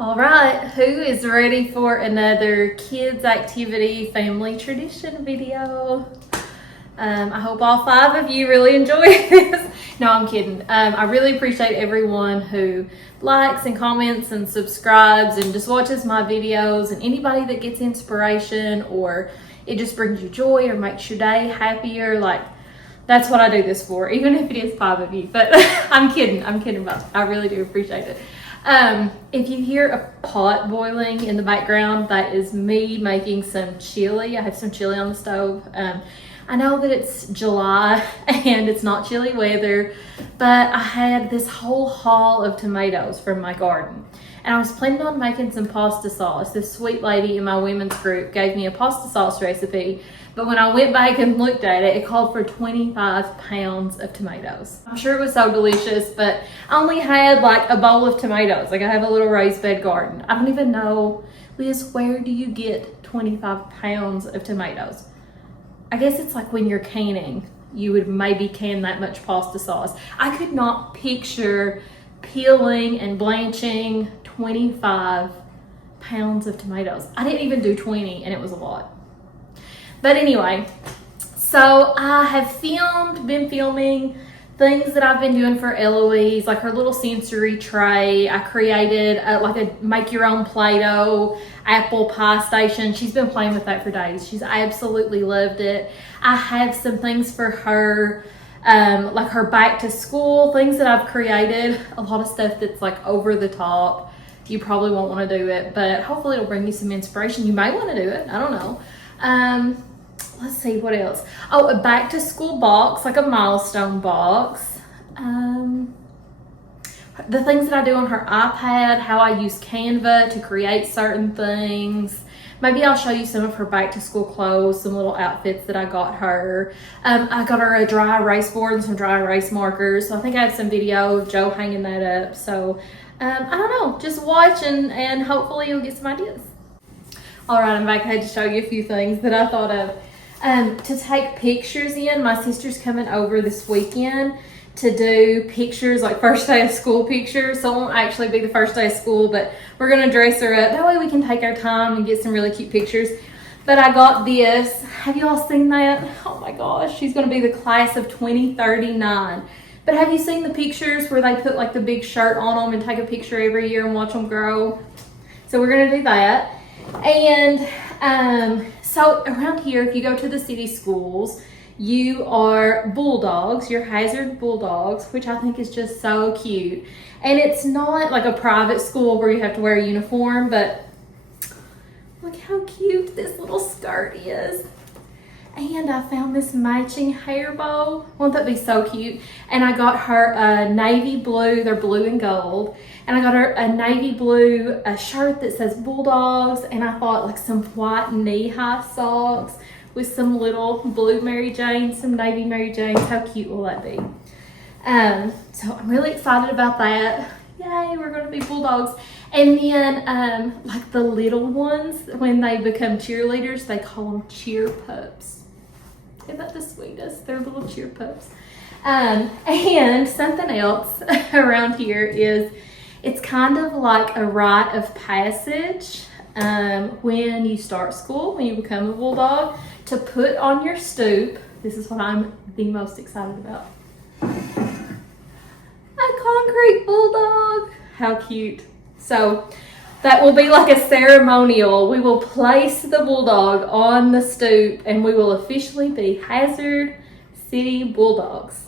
All right, who is ready for another kids activity family tradition video? I hope all 5 of you really enjoy this. No, I'm kidding. I really appreciate everyone who likes and comments and subscribes and just watches my videos, and anybody that gets inspiration or it just brings you joy or makes your day happier. Like, that's what I do this for, even if it is 5 of you. But I'm kidding about it. I really do appreciate it. If you hear a pot boiling in the background, that is me making some chili. I have some chili on the stove. I know that it's July and it's not chilly weather, but I had this whole haul of tomatoes from my garden. And I was planning on making some pasta sauce. This sweet lady in my women's group gave me a pasta sauce recipe, but when I went back and looked at it, it called for 25 pounds of tomatoes. I'm sure it was so delicious, but I only had like a bowl of tomatoes. Like, I have a little raised bed garden. I don't even know, Liz, where do you get 25 pounds of tomatoes? I guess it's like when you're canning, you would maybe can that much pasta sauce. I could not picture peeling and blanching 25 pounds of tomatoes. I didn't even do 20 and it was a lot. But anyway, so I have been filming things that I've been doing for Eloise, like her little sensory tray. I created a make your own Play-Doh apple pie station. She's been playing with that for days. She's absolutely loved it. I have some things for her, like her back to school, things that I've created. A lot of stuff that's like over the top. You probably won't want to do it, but hopefully it'll bring you some inspiration. You may want to do it. I don't know. Let's see, what else? Oh, a back to school box, like a milestone box. The things that I do on her iPad, how I use Canva to create certain things. Maybe I'll show you some of her back to school clothes, some little outfits that I got her. I got her a dry erase board and some dry erase markers. So I think I have some video of Joe hanging that up. So I don't know, just watch and hopefully you'll get some ideas. All right, I'm back. I had to show you a few things that I thought of. To take pictures in. My sister's coming over this weekend to do pictures, like first day of school pictures. So it won't actually be the first day of school, but we're gonna dress her up. That way we can take our time and get some really cute pictures. But I got this. Have you all seen that? Oh my gosh, she's gonna be the class of 2039. But have you seen the pictures where they put like the big shirt on them and take a picture every year and watch them grow? So we're gonna do that. And so around here, if you go to the city schools, you are bulldogs, you're Hazard bulldogs, which I think is just so cute. And it's not like a private school where you have to wear a uniform, but look how cute this little skirt is. And I found this matching hair bow. Won't that be so cute? And I got her a navy blue, they're blue and gold. And I got her a navy blue shirt that says Bulldogs. And I thought like some white knee-high socks with some little blue Mary Janes, some navy Mary Janes. How cute will that be? So I'm really excited about that. Yay, we're gonna be bulldogs. And then like the little ones, when they become cheerleaders, they call them cheer pups. Isn't that the sweetest? They're little cheer pups. And something else around here is, it's kind of like a rite of passage when you start school, when you become a bulldog, to put on your stoop. This is what I'm the most excited about. A concrete bulldog. How cute. So that will be like a ceremonial. We will place the bulldog on the stoop and we will officially be Hazard City Bulldogs.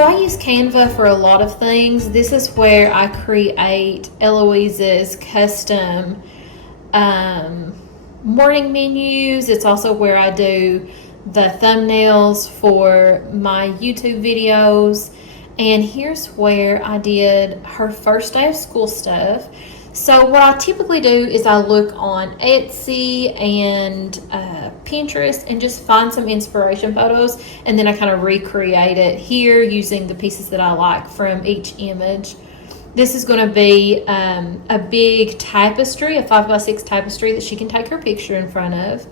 So I use Canva for a lot of things. This is where I create Eloise's custom morning menus. It's also where I do the thumbnails for my YouTube videos. And here's where I did her first day of school stuff. So what I typically do is I look on Etsy and Pinterest and just find some inspiration photos, and then I kind of recreate it here using the pieces that I like from each image. This is going to be a big tapestry, a 5x6 tapestry that she can take her picture in front of.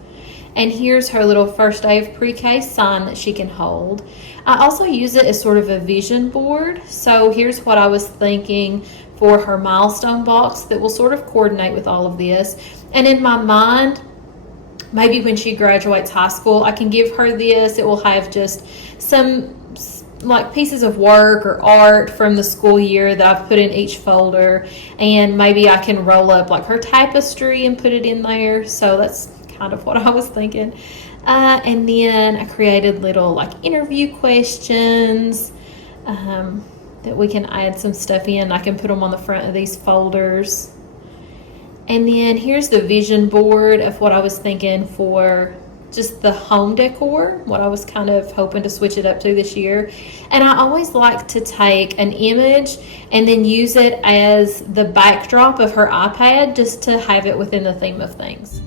And here's her little first day of pre-K sign that she can hold. I also use it as sort of a vision board. So here's what I was thinking for her milestone box that will sort of coordinate with all of this. And in my mind, maybe when she graduates high school, I can give her this. It will have just some like pieces of work or art from the school year that I've put in each folder, and maybe I can roll up like her tapestry and put it in there. So that's kind of what I was thinking. And then I created little like interview questions that we can add some stuff in. I can put them on the front of these folders. And then here's the vision board of what I was thinking for just the home decor, what I was kind of hoping to switch it up to this year. And I always like to take an image and then use it as the backdrop of her iPad just to have it within the theme of things.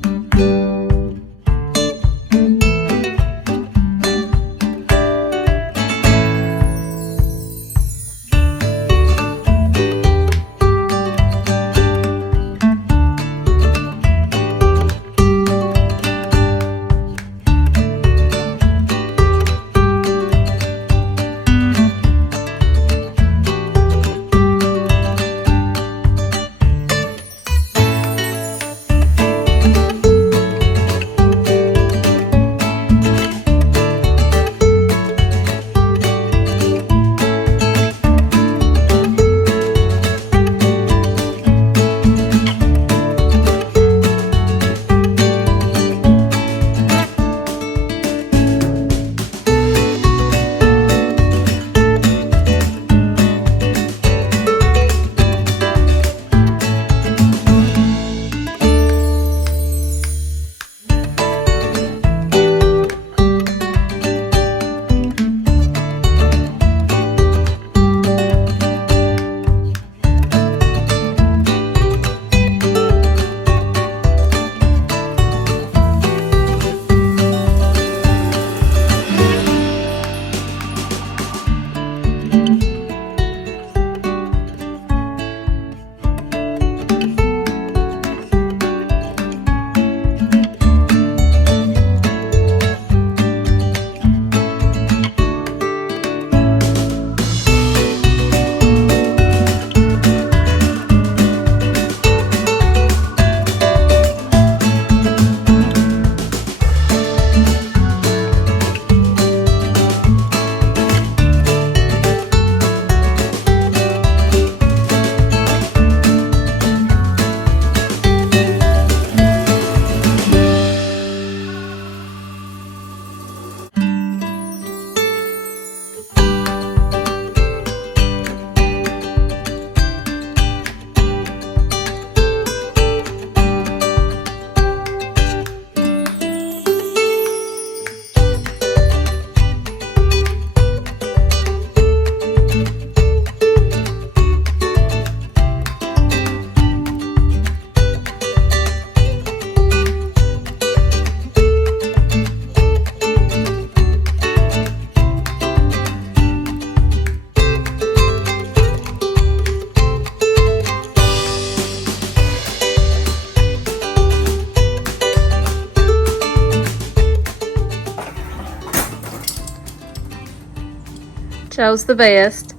Joe's the best.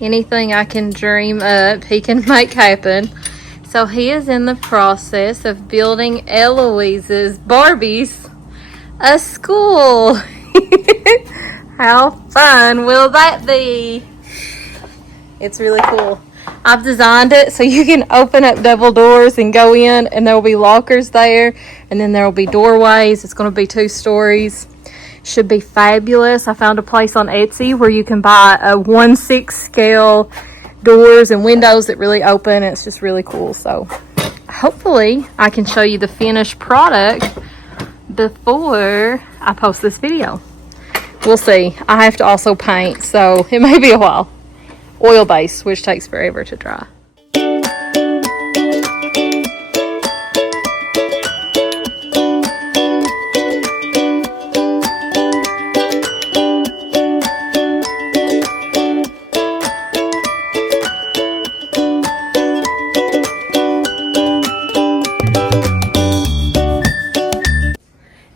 Anything I can dream up, he can make happen. So he is in the process of building Eloise's Barbies a school. How fun will that be? It's really cool. I've designed it so you can open up double doors and go in, and there will be lockers there, and then there will be doorways. It's going to be 2 stories. Should be fabulous. I found a place on Etsy where you can buy a 1/6 scale doors and windows that really open. It's just really cool. So hopefully I can show you the finished product before I post this video. We'll see. I have to also paint, so it may be a while. Oil base, which takes forever to dry.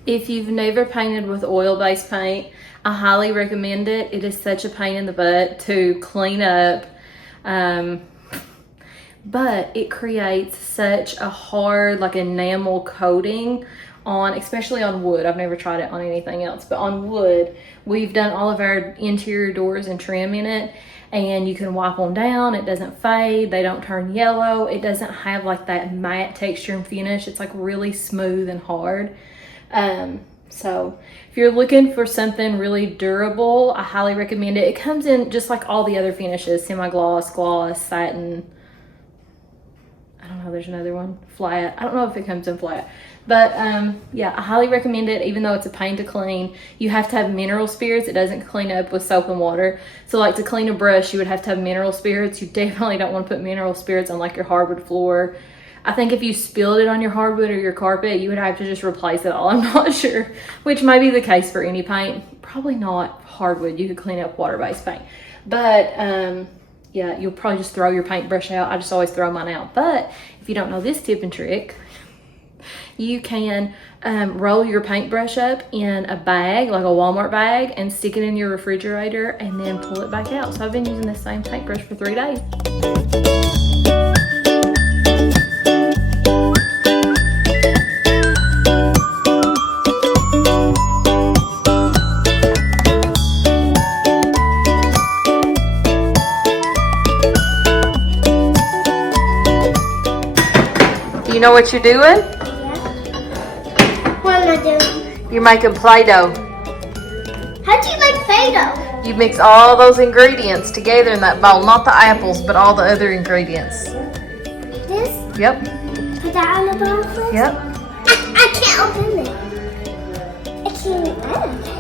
If you've never painted with oil-based paint, I highly recommend it. It is such a pain in the butt to clean up, but it creates such a hard, like, enamel coating on, especially on wood. I've never tried it on anything else, but on wood, we've done all of our interior doors and trim in it, and you can wipe them down. It doesn't fade. They don't turn yellow. It doesn't have like that matte texture and finish. It's like really smooth and hard. So if you're looking for something really durable, I highly recommend it. It comes in just like all the other finishes: semi-gloss, gloss, satin. I don't know, there's another one, flat. I don't know if it comes in flat, but yeah, I highly recommend it. Even though it's a pain to clean, you have to have mineral spirits. It doesn't clean up with soap and water. So like to clean a brush, you would have to have mineral spirits. You definitely don't want to put mineral spirits on like your hardwood floor. I think if you spilled it on your hardwood or your carpet, you would have to just replace it all. I'm not sure, which may be the case for any paint. Probably not hardwood. You could clean up water-based paint. But yeah, you'll probably just throw your paintbrush out. I just always throw mine out. But if you don't know this tip and trick, you can roll your paintbrush up in a bag, like a Walmart bag, and stick it in your refrigerator and then pull it back out. So I've been using this same paintbrush for 3 days. You know what you're doing? Yeah. What am I doing? You're making Play-Doh. How do you make Play-Doh? You mix all those ingredients together in that bowl. Not the apples, but all the other ingredients. This? Yep. Put that on the bowl first? Yep. I can't open it. I can't.